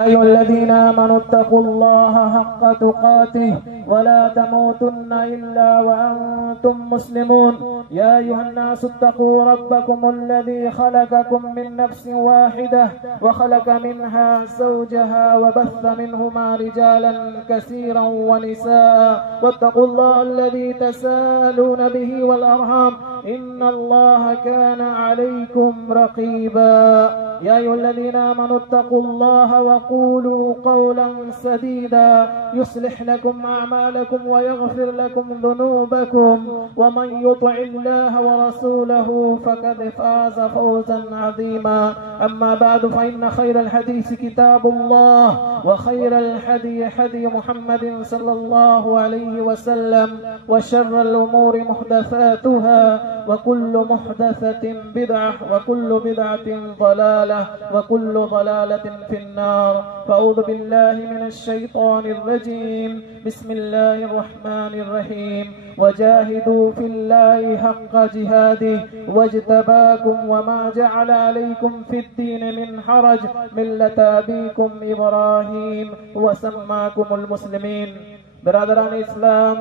أيها الذين آمنوا اتقوا الله حق تقاته ولا تموتن إلا وأنتم مسلمون يا أيها الناس اتقوا ربكم الذي خلقكم من نفس واحدة وخلق منها زوجها وبث منهما رجالا كثيرا ونساء واتقوا الله الذي تساءلون به والأرحام إن الله كان عليكم رقيبا يا أيها الذين آمنوا اتقوا الله وقولوا قولا سديدا يصلح لكم أعمالكم ويغفر لكم ذنوبكم ومن يطع الله ورسوله فقد فاز فوزا عظيما أما بعد فإن خير الحديث كتاب الله وخير الهدي هدي محمد صلى الله عليه وسلم وشر الأمور محدثاتها وكل محدثة بدعة وكل بدعة ضلالة وكل ضلالة في النار فأعوذ بالله من الشيطان الرجيم بسم الله الرحمن الرحيم وجاهدوا في الله حق جهاده واجتباكم وما جعل عليكم في الدين من حرج ملة أبيكم إبراهيم وسماكم المسلمين برادران اسلام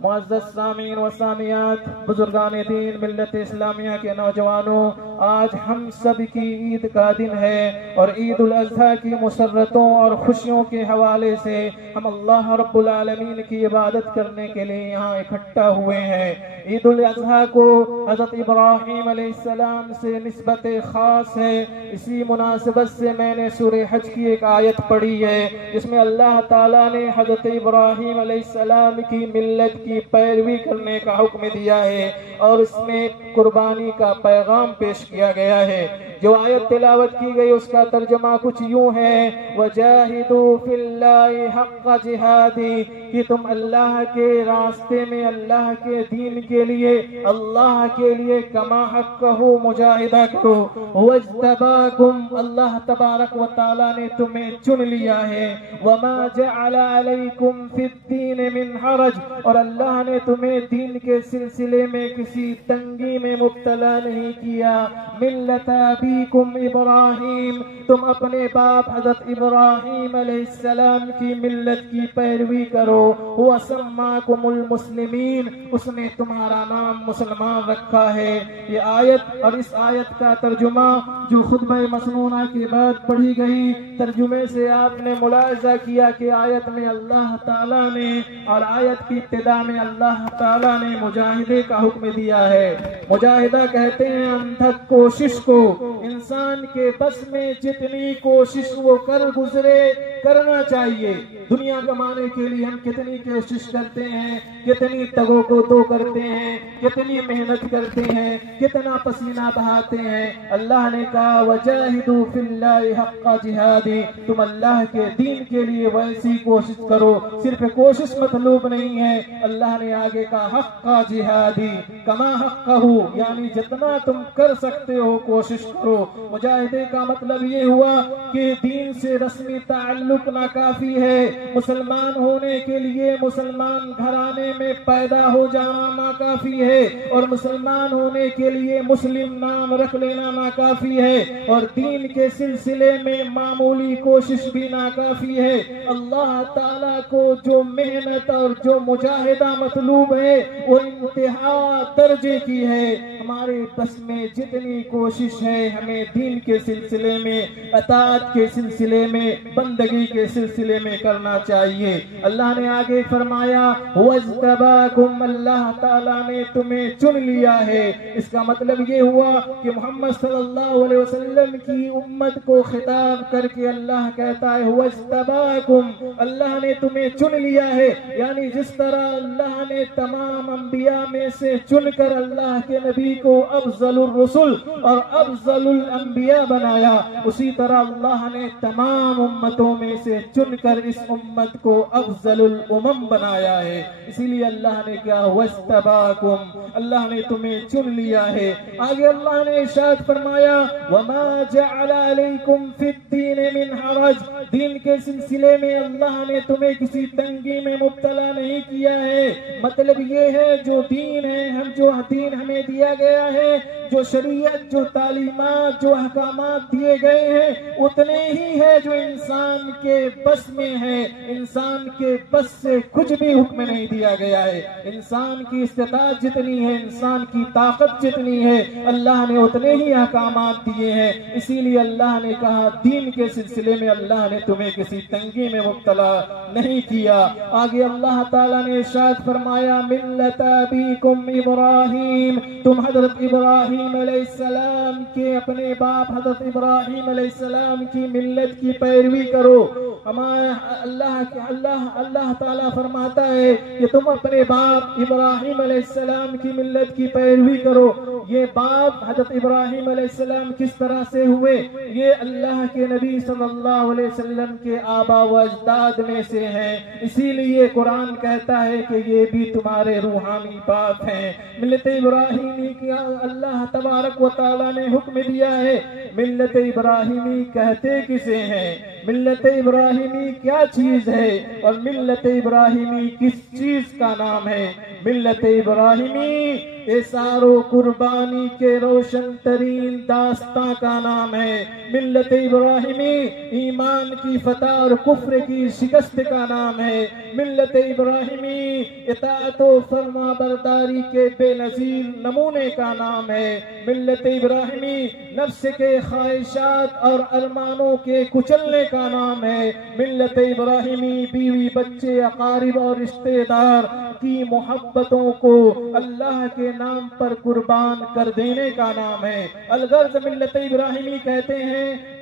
معزز سامعین و سامعات بزرگان دین ملت اسلامیہ کے نوجوانوں آج ہم سب کی عید کا دن ہے اور عید الاضحیٰ کی مسرتوں اور خوشیوں کے حوالے سے ہم اللہ رب العالمین کی عبادت کرنے کے لیے یہاں اکٹھا ہوئے ہیں عید الاضحیٰ کو حضرت ابراہیم علیہ السلام سے نسبت خاص ہے اسی مناسبت سے میں نے سورہ حج کی ایک آیت پڑھی ہے جس میں اللہ تعالیٰ نے حضرت ابراہیم علیہ السلام کی ملت کی پیروی کرنے کا حکم دیا ہے اور اس میں قربانی کا پیغام پیش کیا گیا ہے جو آیت تلاوت کی گئی اس کا ترجمہ کچھ یوں ہے وَجَاهِدُوا فِي اللَّهِ حَقَّ جِهَادِهِ کہ تم اللہ کے راستے میں اللہ کے دین کے لیے اللہ کے لیے کما حقہ مجاہدہ کرو وَاجْتَبَاكُمْ اللہ تبارک و تعالی نے تمہیں چن لیا ہے وَمَا جَعَلَ عَلَيْكُمْ فِي الدِّينِ مِنْ حَرَجٍ اور اللہ نے تمہیں دین کے سلسلے میں کسی تنگی میں مبتلا نہیں کیا ملت ابیکم ابراہیم تم اپنے باپ حضرت ابراہیم علیہ السلام کی ملت کی پیروی کرو وَسَمَّاكُمُ الْمُسْلِمِينَ اس نے تمہارا نام مسلمان رکھا ہے یہ آیت اور اس آیت کا ترجمہ جو خطبہ مسنونہ کے بعد پڑھی گئی ترجمے سے آپ نے ملاحظہ کیا کہ آیت میں اللہ تعالیٰ نے اور آیت کی ابتدا میں اللہ تعالیٰ نے مجاہدے کا حکم دیا ہے مجاہدہ کہتے ہیں انتھک کوشش کو انسان کے بس میں جتنی کوشش وہ کر گزرے کرنا چاہیے دنیا کمانے کے لیے ہم کتنی کوشش کرتے ہیں کتنی تگو کو دو کرتے ہیں کتنی محنت کرتے ہیں کتنا پسینہ بہاتے ہیں اللہ نے کہا وَجَاهِدُوا فِي اللَّهِ حَقَّ جِهَادِهِ تم اللہ کے دین کے لیے ویسی کوشش کرو صرف کوشش مطلوب نہیں ہے اللہ نے آگے کہا حق جہادی کما حقہ یعنی جتنا تم کر سکتے ہو کوشش کرو مجاہدے کا مطلب یہ ہوا کہ دین سے رسمی تعلق ناکافی ہے مسلمان ہونے کے لیے مسلمان گھرانے میں پیدا ہو جانا ناکافی ہے اور مسلمان ہونے کے لیے مسلم نام رکھ لینا ناکافی ہے اور دین کے سلسلے میں معمولی کوشش بھی ناکافی ہے اللہ تعالیٰ کو جو محنت اور جو مجاہدہ مطلوب ہے وہ انتہا درجے کی ہے ہمارے بس میں جتنی کوشش ہے ہمیں دین کے سلسلے میں اطاعت کے سلسلے میں بندگی کے سلسلے میں کرنا چاہیے اللہ نے آگے فرمایا وَاجْتَبَاكُمْ اللہ تعالیٰ نے تمہیں چن لیا ہے اس کا مطلب یہ ہوا کہ محمد صلی اللہ علیہ وسلم کی امت کو خطاب کر کے اللہ کہتا ہے وَاجْتَبَاكُمْ اللہ نے تمہیں چن لیا ہے یعنی جس طرح اللہ نے تمام انبیاء میں سے چن کر اللہ کے نبی کو افضل الرسل اور افضل الانبیاء بنایا اسی طرح اللہ نے تمام امتوں میں سے چن کر اس امت کو افضل الامم بنایا ہے اسی لیے اللہ نے کہا وَاجْتَبَاكُمْ اللہ نے تمہیں چن لیا ہے آگے اللہ نے ارشاد فرمایا وَمَا جَعَلَ عَلَيْكُمْ فِي الدِّينِ مِنْ حَرَجٍ دین کے سلسلے میں اللہ نے تمہیں کسی تنگی میں مبتلا نہیں کیا ہے مطلب یہ ہے جو دین ہے جو دین ہمیں دیا گیا ہے جو شریعت، جو تعلیمات، جو احکامات دیے گئے ہیں اتنے ہی ہے جو انسان کے بس میں ہے. انسان کے بس سے کچھ بھی حکم نہیں دیا گیا ہے. انسان کی استطاعت جتنی ہے، انسان کی طاقت جتنی ہے، اللہ نے اتنے ہی احکامات دیے ہیں. اسی لیے اللہ نے کہا دین کے سلسلے میں اللہ نے تمہیں کسی تنگی میں مبتلا نہیں کیا. آگے اللہ تعالیٰ نے ارشاد فرمایا ملت ابیکم ابراہیم، تم حضرت ابراہیم علیہ السلام کے اپنے باپ حضرت ابراہیم علیہ السلام کی ملت کی پیروی کرو. اللہ تعالیٰ فرماتا ہے کہ تم اپنے باپ ابراہیم علیہ السلام کی ملت کی پیروی کرو. یہ باپ حضرت ابراہیم علیہ السلام کس طرح سے ہوئے؟ یہ اللہ کے نبی صلی اللہ علیہ وسلم کے آبا و اجداد میں سے ہیں. اسی لیے قرآن کہتا ہے کہ یہ بھی تمہارے روحانی باپ ہیں. ملت ابراہیمی کی اللہ تبارک و تعالیٰ نے حکم دیا ہے. ملت ابراہیمی کہتے کسے ہیں؟ ملت ابراہیمی کیا چیز ہے اور ملت ابراہیمی کس چیز کا نام ہے؟ ملت ابراہیمی اثار و قربانی کے روشن ترین داستاں کا نام ہے. ملت ابراہیمی ایمان کی فتح اور کفر کی شکست کا نام ہے. ملت ابراہیمی اطاعت و فرما برداری کے بے نظیر نمونے کا نام ہے. ملت ابراہیمی نفس کے خواہشات اور ارمانوں کے کچلنے کا نام ہے. ملت ابراہیمی بیوی بچے اقارب اور رشتہ دار کی محبتوں کو اللہ کے نام پر قربان کر دینے کا نام ہے. الغرض ملت ابراہیمی کہتے ہیں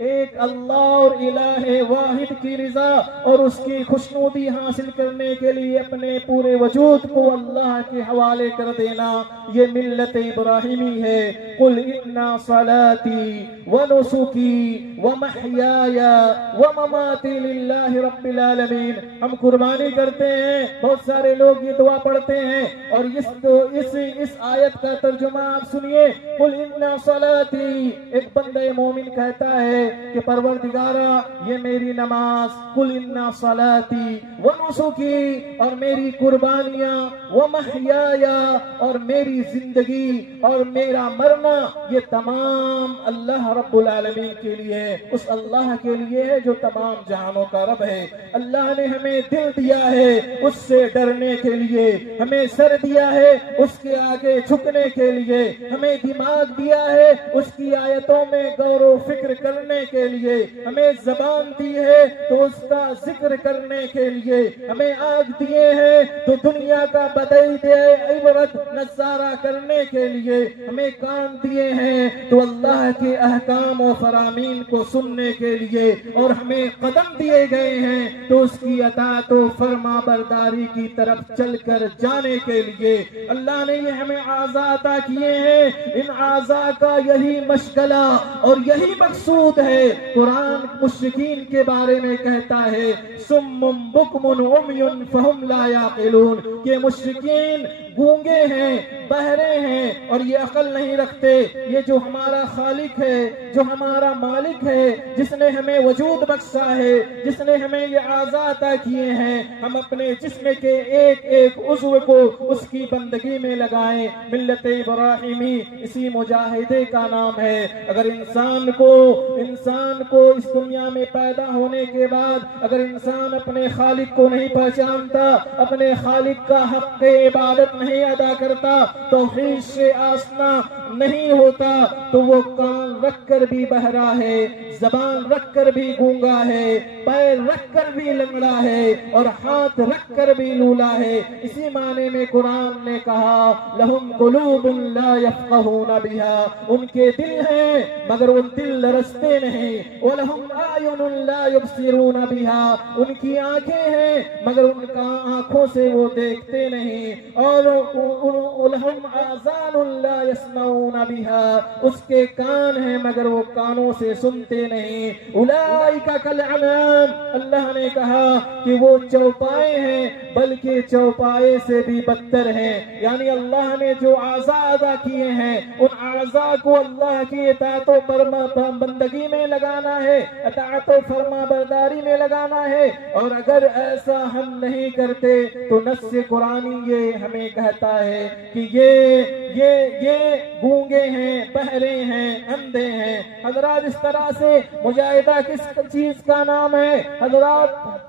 ایک اللہ اور الہ واحد کی رضا اور اس کی خوشنودی حاصل کرنے کے لیے اپنے پورے وجود کو اللہ کے حوالے کر دینا، یہ ملت ابراہیمی ہے. قل ان صلاتی ونسکی ومحیای ومماتی للہ رب العالمین. ہم قربانی کرتے ہیں، بہت سارے لوگ یہ دعا پڑھتے ہیں اور اس آیت کا ترجمہ آپ سنیے. قل ان صلاتی، ایک بندہ مومن کہتا ہے کہ پروردگارا یہ میری نماز، قل ان صلاتی ونسکی، اور میری قربانیاں، ومحیای، اور میری زندگی اور میرا مرنا، یہ تمام اللہ رب العالمین کے لیے ہے، اس اللہ کے لیے ہے جو تمام جہانوں کا رب ہے. اللہ نے ہمیں دل دیا ہے اس سے ڈرنے کے لیے، ہمیں سر دیا ہے اس کے آگے جھکنے کے لیے، ہمیں دماغ دیا ہے اس کی آیتوں میں غور و فکر کرنے کے لیے، ہمیں زبان دی ہے تو اس کا ذکر کرنے کے لیے، ہمیں آنکھ دیے ہیں تو دنیا کا بدید عبرت نظارہ کرنے کے لیے، ہمیں کان دیے ہیں تو اللہ کے احکام و فرامین کو سننے کے لیے، اور ہمیں قدم دیے گئے ہیں تو اس کی اطاعت و فرما برداری کی طرف چل کر جانے کے لیے. اللہ نے یہ ہمیں اعضاء عطا کیے ہیں، ان اعضاء کا یہی مشغلہ اور یہی مقصود ہے. قرآن مشرکین کے بارے میں کہتا ہے صم بکم عمی فہم لا یعقلون، کہ مشرکین گونگے ہیں، بہرے ہیں اور یہ عقل نہیں رکھتے. یہ جو ہمارا خالق ہے، جو ہمارا مالک ہے، جس نے ہمیں وجود بخشا ہے، جس نے ہمیں یہ اعضاء عطا کیے ہیں، ہم اپنے جسم کے ایک ایک عضو کو اس کی بندگی میں لگائیں. ملت ابراہیمی اسی مجاہدے کا نام ہے. اگر انسان کو اس دنیا میں پیدا ہونے کے بعد اگر انسان اپنے خالق کو نہیں پہچانتا، اپنے خالق کا حق عبادت نہیں ادا کرتا، توحید سے آشنا نہیں ہوتا، تو وہ کان رکھ کر بھی بہرا ہے، زبان رکھ کر بھی گونگا ہے، پیر رکھ کر بھی لنگڑا ہے اور ہاتھ رکھ کر بھی لولا ہے. اسی معنی میں قرآن نے کہا لہم قلوب لا یفقہون بہا، ان کے دل ہیں مگر وہ دل رستے نہیں. وَلَهُمْ أَعْيُنٌ لَا يُبْصِرُونَ بِهَا، ان کی آنکھیں ہیں مگر ان کا آنکھوں سے وہ دیکھتے نہیں. اور وَلَهُمْ آذَانٌ لَا يَسْمَعُونَ بِهَا، اس کے کان ہیں مگر وہ کانوں سے سنتے نہیں. أُولَئِكَ كَالْأَنْعَامِ، اللہ نے کہا کہ وہ چوپائے ہیں بلکہ چوپائے سے بھی بدتر ہیں. یعنی اللہ نے جو اعضاء ادا کیے ہیں ان اعضاء کو اللہ کی اطاعت و بندگی میں لگانا ہے، اطاعت و فرما برداری میں لگانا ہے. اور اگر ایسا ہم نہیں کرتے تو نص قرآنی یہ ہمیں کہتا ہے کہ یہ گونگے ہیں، بہرے ہیں، اندھے ہیں۔ حضرات اس طرح سے مجاہدہ کس چیز کا نام ہے؟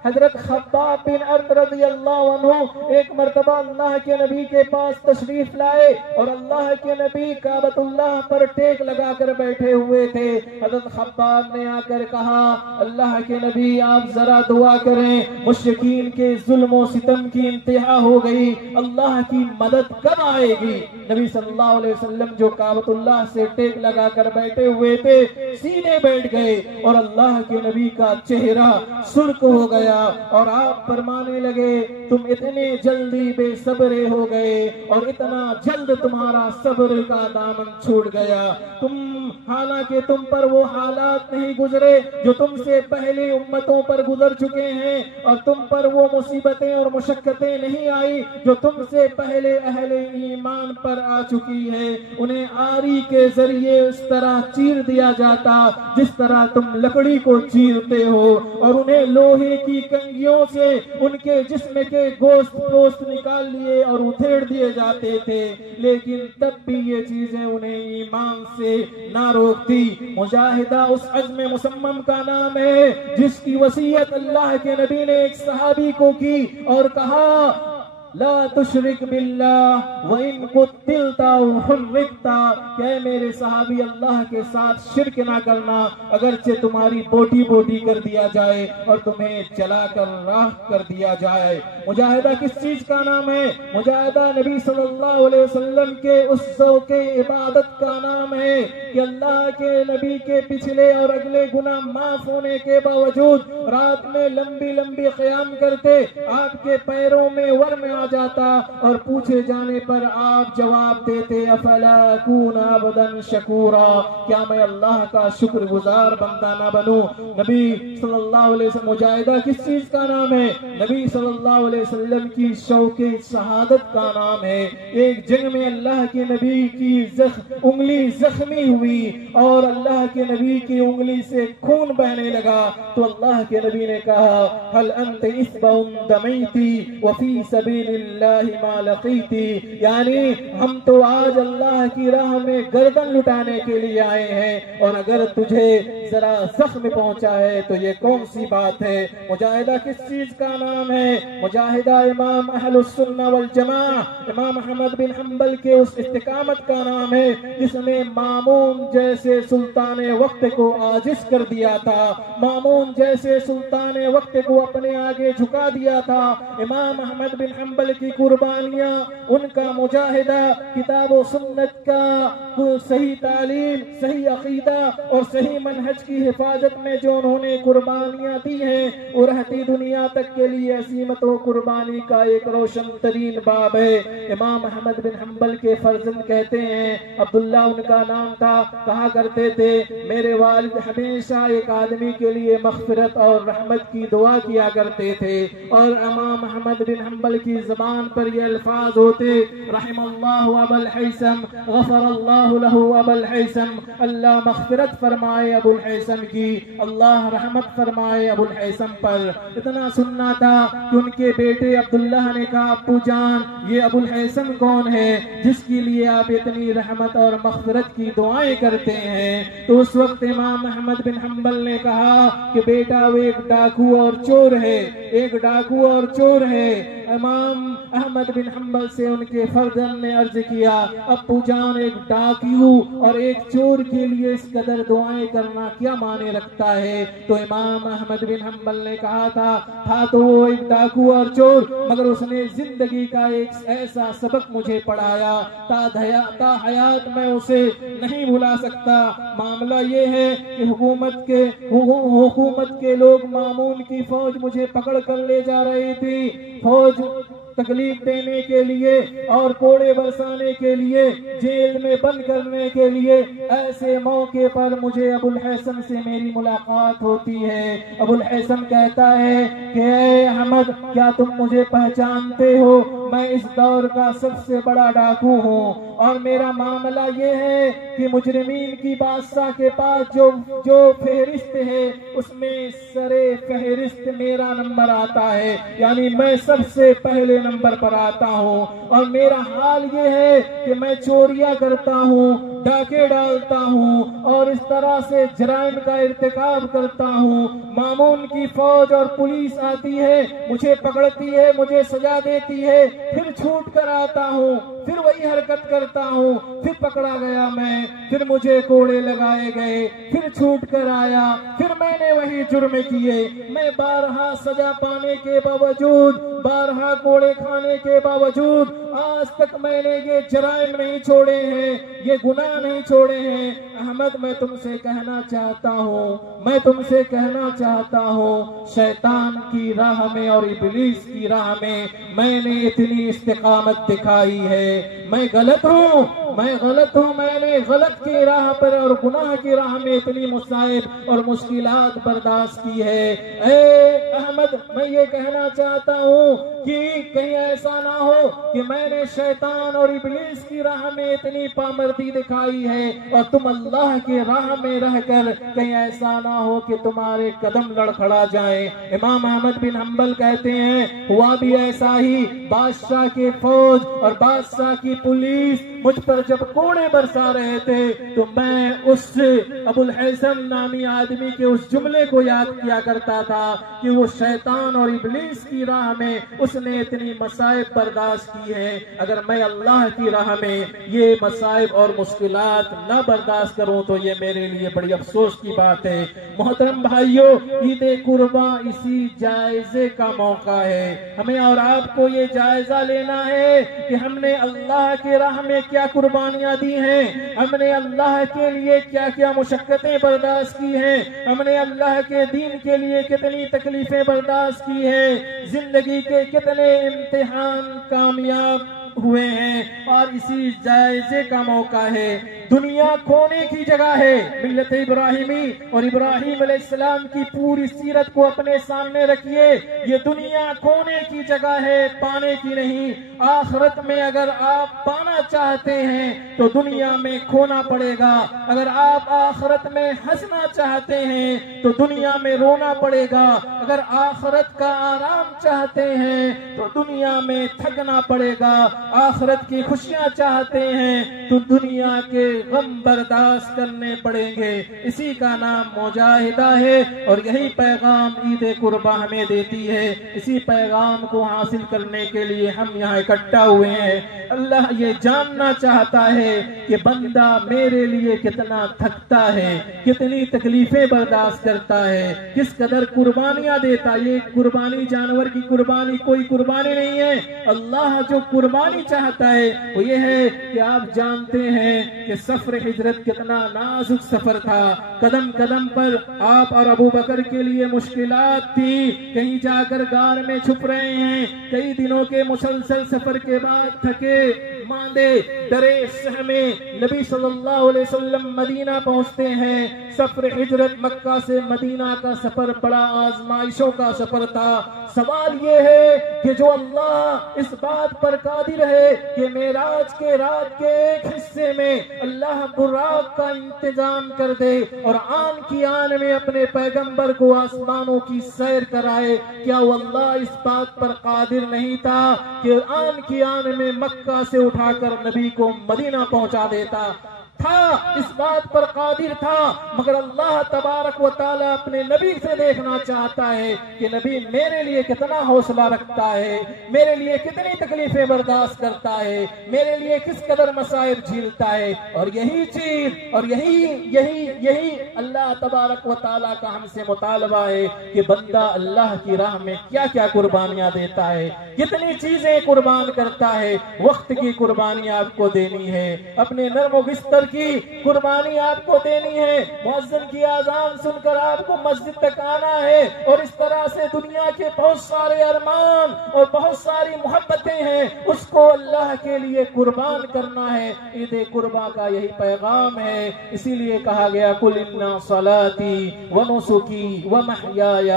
حضرت خباب بن ارد رضی اللہ عنہ ایک مرتبہ اللہ کے نبی کے پاس تشریف لائے اور اللہ کے نبی کعبۃ اللہ پر ٹیک لگا کر بیٹھے ہوئے تھے۔ حضرت خباب نے آ کر کہا اللہ کے نبی آپ ذرا دعا کریں، مشرکین کے ظلم و ستم کی انتہا ہو گئی، اللہ کی مدد کب آئے گی؟ نبی صلی اللہ علیہ وسلم جو کعبۃ اللہ سے ٹیک لگا کر بیٹھے ہوئے تھے سیدھے بیٹھ گئے اور اللہ کے نبی کا چہرہ سرخ ہو گیا اور آپ فرمانے لگے تم اتنے جلدی بے صبرے ہو گئے اور اتنا جلد تمہارا صبر کا دامن چھوٹ گیا۔ حالانکہ تم پر وہ حالات نہیں گزرے جو تم سے پہلی امتوں پر گزر چکے ہیں، اور تم پر وہ مصیبتیں اور مشقتیں نہیں آئی جو تم سے پہلے اہل ایمان پر آ چکی ہے۔ انہیں آری کے ذریعے اس طرح چیر دیا جاتا جس طرح تم لکڑی کو چیرتے ہو، اور انہیں لوہے کی کنگھیوں سے ان کے جسم کے گوشت نکال لیے اور ادھیڑ دیے جاتے تھے، لیکن تب بھی یہ چیزیں انہیں ایمان سے نہ روکتی۔ مجاہدہ اس عزم مصمم کا نام ہے جس کی وصیت اللہ کے نبی نے ایک صحابی کو کی اور کہا لا تشرک باللہ وَإِن قُتِّلْتَ أَوْ حُرِّقْتَ، کہ میرے صحابی اللہ کے ساتھ شرک نہ کرنا، اگرچہ تمہاری بوٹی بوٹی کر دیا جائے اور تمہیں جلا کر راکھ کر دیا جائے۔ مجاہدہ کس چیز کا نام ہے؟ مجاہدہ نبی صلی اللہ علیہ وسلم کے اس ذوق عبادت کا نام ہے کہ اللہ کے نبی کے پچھلے اور اگلے گناہ معاف ہونے کے باوجود رات میں لمبی لمبی قیام کرتے، آپ کے پیروں میں ورم آ جاتا اور پوچھے جانے پر آپ جواب دیتے افلا اکون عبدا شکورا، کیا میں اللہ کا شکر گزار بندہ نہ بنوں؟ نبی صلی اللہ علیہ وسلم مجاہدہ کس چیز کا نام ہے؟ نبی صلی اللہ علیہ وسلم کی شوق شہادت کا نام ہے۔ ایک جنگ میں اللہ کے نبی کی انگلی زخمی ہوئی اور اللہ کے نبی کی انگلی سے خون بہنے لگا تو اللہ کے نبی نے کہا هل انت اصبع دمیتی وفی سبیل اللہ ما لقیتی، یعنی ہم تو آج اللہ کی راہ میں گردن لٹانے کے لیے آئے ہیں اور اگر تجھے ذرا زخم پہنچا ہے تو یہ کون سی بات ہے؟ مجاہدہ کس چیز کا نام ہے؟ مجاہدہ امام اہل السنہ والجماعہ امام احمد بن حنبل کے اس استقامت کا نام ہے جس نے مامون جیسے سلطان وقت کو عاجز کر دیا تھا، مامون جیسے سلطان وقت کو اپنے آگے جھکا دیا تھا۔ امام احمد بن حنبل کی قربانیاں، ان کا مجاہدہ کتاب و سنت کا صحیح تعلیم، صحیح عقیدہ اور صحیح منہج کی حفاظت میں جو انہوں نے قربانیاں دی ہیں وہ رہتی دنیا تک کے لیے عظیمت و قربانی کا ایک روشن ترین باب ہے۔ امام احمد بن حنبل کے فرزند کہتے ہیں، عبداللہ ان کا نام تھا، کہا کرتے تھے میرے والد ہمیشہ ایک آدمی کے لیے مغفرت اور رحمت کی دعا کیا کرتے تھے، اور امام احمد بن حنبل کی زبان پر یہ الفاظ ہوتے رحم اللہ ابا الحیثم، غفر اللہ لہ ابا الحیثم، اللہ مغفرت فرمائے ابو الحیثم کی، اللہ رحمت فرمائے ابو الحیثم پر۔ اتنا سننا تھا کہ ان کے بیٹے عبداللہ نے کہا ابو جان یہ ابو الحیثم کون ہے جس کے لیے آپ اتنی رحمت اور مغفرت کی دعائیں کرتے ہیں؟ تو اس وقت امام احمد بن حنبل نے کہا کہ بیٹا وہ ایک ڈاکو اور چور ہے، ایک ڈاکو اور چور ہے۔ امام احمد بن حنبل سے ان کے فرزند نے عرض کیا ابو جان ایک ڈاکیو اور ایک چور کے لیے اس قدر دعائیں کرنا کیا معنی رکھتا ہے؟ تو امام احمد بن حنبل نے کہا تھا تو وہ ایک ڈاکو اور چور، مگر اس نے زندگی کا ایک ایسا سبق مجھے پڑھایا تا حیات میں اسے نہیں بھلا سکتا۔ معاملہ یہ ہے کہ حکومت کے لوگ مامون کی فوج مجھے پکڑ کر لے جا رہی تھی، فوج تکلیف دینے کے لیے اور کوڑے برسانے کے لیے، جیل میں بند کرنے کے لیے۔ ایسے موقع پر مجھے ابو الحیثم سے میری ملاقات ہوتی ہے۔ ابو الحیثم کہتا ہے کہ اے احمد کیا تم مجھے پہچانتے ہو؟ میں اس دور کا سب سے بڑا ڈاکو ہوں اور میرا معاملہ یہ ہے کہ مجرمین کی بادشاہ کے پاس جو فہرست ہے اس میں سرے فہرست میرا نمبر آتا ہے، یعنی میں سب سے پہلے نمبر پر آتا ہوں اور میرا حال یہ ہے کہ میں چوریاں کرتا ہوں، ڈاکے ڈالتا ہوں اور اس طرح سے جرائم کا ارتکاب کرتا ہوں، مامون کی فوج اور پولیس آتی ہے، مجھے پکڑتی ہے، مجھے سزا دیتی ہے، پھر چھوٹ کر آتا ہوں، پھر وہی حرکت کرتا ہوں، پھر پکڑا گیا میں، پھر مجھے کوڑے لگائے گئے، پھر چھوٹ کر آیا، پھر میں نے وہی جرم کیے، میں بارہا سزا پانے کے باوجود، بارہا کوڑے کھانے کے باوجود آج تک میں نے یہ جرائم نہیں چھوڑے ہیں، یہ گناہ نہیں چھوڑے ہیں۔ احمد میں تم سے کہنا چاہتا ہوں، میں تم سے کہنا چاہتا ہوں، شیطان کی راہ میں اور ابلیس کی راہ میں نے اتنی استقامت دکھائی ہے، میں غلط ہوں، میں نے غلط کی راہ پر اور گناہ کی راہ میں اتنی مصائب اور مشکلات برداشت کی ہے۔ اے احمد میں یہ کہنا چاہتا ہوں کہ کہیں ایسا نہ ہو کہ میں نے شیطان اور ابلیس کی راہ میں اتنی پامردی دکھائی ہے اور تم اللہ کی راہ میں رہ کر کہیں ایسا نہ ہو کہ تمہارے قدم لڑکھڑا جائیں۔ امام احمد بن حنبل کہتے ہیں ہوا بھی ایسا ہی، بادشاہ کی فوج اور بادشاہ کی پولیس مجھ پر جب کوڑے برسا رہے تھے تو میں اس ابو الحسن نامی آدمی کے اس جملے کو یاد کیا کرتا تھا کہ وہ شیطان اور ابلیس کی راہ میں اس نے اتنی مصائب برداشت کی ہے، اگر میں اللہ کی راہ میں یہ مصائب اور مشکلات نہ برداشت کروں تو یہ میرے لیے بڑی افسوس کی بات ہے۔ محترم بھائیوں، عید قربان اسی جائزے کا موقع ہے، ہمیں اور آپ کو یہ جائزہ لینا ہے کہ ہم نے اللہ کی راہ میں کیا قربانیاں دی ہیں، ہم نے اللہ کے لیے کیا کیا مشقتیں برداشت کی ہیں، ہم نے اللہ کے دین کے لیے کتنی تکلیفیں برداشت کی ہیں، زندگی کے کتنے امتحان کامیاب ہوئے ہیں، اور اسی جائزے کا موقع ہے۔ دنیا کھونے کی جگہ ہے، ملت ابراہیمی اور ابراہیم علیہ السلام کی پوری سیرت کو اپنے سامنے رکھیے، یہ دنیا کھونے کی جگہ ہے، پانے کی نہیں۔ آخرت میں اگر آپ پانا چاہتے ہیں تو دنیا میں کھونا پڑے گا، اگر آپ آخرت میں ہنسنا چاہتے ہیں تو دنیا میں رونا پڑے گا، اگر آخرت کا آرام چاہتے ہیں تو دنیا میں تھکنا پڑے گا، آخرت کی خوشیاں چاہتے ہیں تو دنیا کے غم برداشت کرنے پڑیں گے۔ اسی کا نام مجاہدہ ہے اور یہی پیغام عید قربان ہمیں دیتی ہے۔ اسی پیغام کو حاصل کرنے کے لیے ہم یہاں اکٹھا ہوئے ہیں۔ اللہ یہ جاننا چاہتا ہے کہ بندہ میرے لیے کتنا تھکتا ہے، کتنی تکلیفیں برداشت کرتا ہے، کس قدر قربانیاں دیتا۔ یہ قربانی جانور کی قربانی کوئی قربانی نہیں ہے، اللہ جو قربانی چاہتا ہے وہ یہ ہے کہ آپ جانتے ہیں کہ سفر ہجرت کتنا نازک سفر تھا، قدم قدم پر آپ اور ابو بکر کے لیے مشکلات تھی، کہیں جا کر غار میں چھپ رہے ہیں، کئی دنوں کے مسلسل سفر کے بعد تھکے ماندے ڈرے سہمے نبی صلی اللہ علیہ وسلم مدینہ پہنچتے ہیں۔ سفر ہجرت مکہ سے مدینہ کا سفر بڑا آزمائشوں کا سفر تھا۔ سوال یہ ہے کہ جو اللہ اس بات پر قادر ہے کہ معراج کے رات کے ایک حصے میں اللہ براق کا انتظام کر دے اور آن کی آن میں اپنے پیغمبر کو آسمانوں کی سیر کرائے، کیا وہ اللہ اس بات پر قادر نہیں تھا کہ آن کی آن میں مکہ سے اٹھا کر نبی کو مدینہ پہنچا دیتا؟ تھا، اس بات پر قادر تھا، مگر اللہ تبارک و تعالیٰ اپنے نبی سے دیکھنا چاہتا ہے کہ نبی میرے لیے کتنا حوصلہ رکھتا ہے، میرے لیے کتنی تکلیفیں برداشت کرتا ہے، میرے لیے کس قدر مصائب جھیلتا ہے۔ اور یہی چیز اور یہی اللہ تبارک و تعالیٰ کا ہم سے مطالبہ ہے کہ بندہ اللہ کی راہ میں کیا کیا قربانیاں دیتا ہے، کتنی چیزیں قربان کرتا ہے۔ وقت کی قربانی آپ کو دینی ہے، اپنے نرم و بستر کی قربانی آپ کو دینی ہے، مؤذن کی اذان سن کر آپ کو مسجد تک آنا ہے، اور اس طرح سے دنیا کے بہت سارے ارمان اور بہت ساری محبتیں ہیں، اس کو اللہ کے لیے قربان کرنا ہے۔ عید قربان کا یہی پیغام ہے، اسی لیے کہا گیا قل ان صلاتی ونسکی ومحیای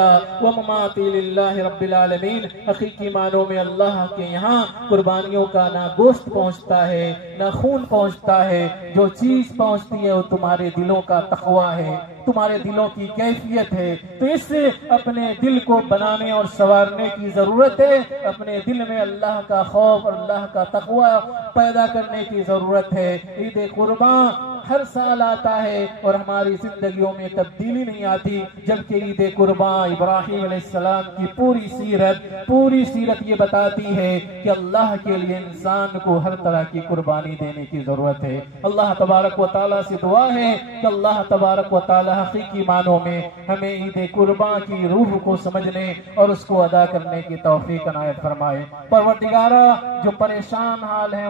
ومماتی للہ رب العالمین۔ حقیقی معنوں میں اللہ کے یہاں قربانیوں کا نہ گوشت پہنچتا ہے نہ خون پہنچتا ہے، جو چیز پہنچتی ہے وہ تمہارے دلوں کا تقویٰ ہے، تمہارے دلوں کی کیفیت ہے۔ تو اس سے اپنے دل کو بنانے اور سنوارنے کی ضرورت ہے، اپنے دل میں اللہ کا خوف اور اللہ کا تقویٰ پیدا کرنے کی ضرورت ہے۔ عید قربان ہر سال آتا ہے اور ہماری زندگیوں میں تبدیلی نہیں آتی، جبکہ عید قربان ابراہیم علیہ السلام کی پوری سیرت یہ بتاتی ہے کہ اللہ کے لیے انسان کو ہر طرح کی قربانی دینے کی ضرورت ہے۔ اللہ تبارک و تعالیٰ سے دعا ہے کہ اللہ تبارک و تعالیٰ حقیقی معنوں میں ہمیں عید قربان کی روح کو سمجھنے اور اس کو ادا کرنے کی توفیق عنایت فرمائے۔ پروردگارا جو پریشان حال ہیں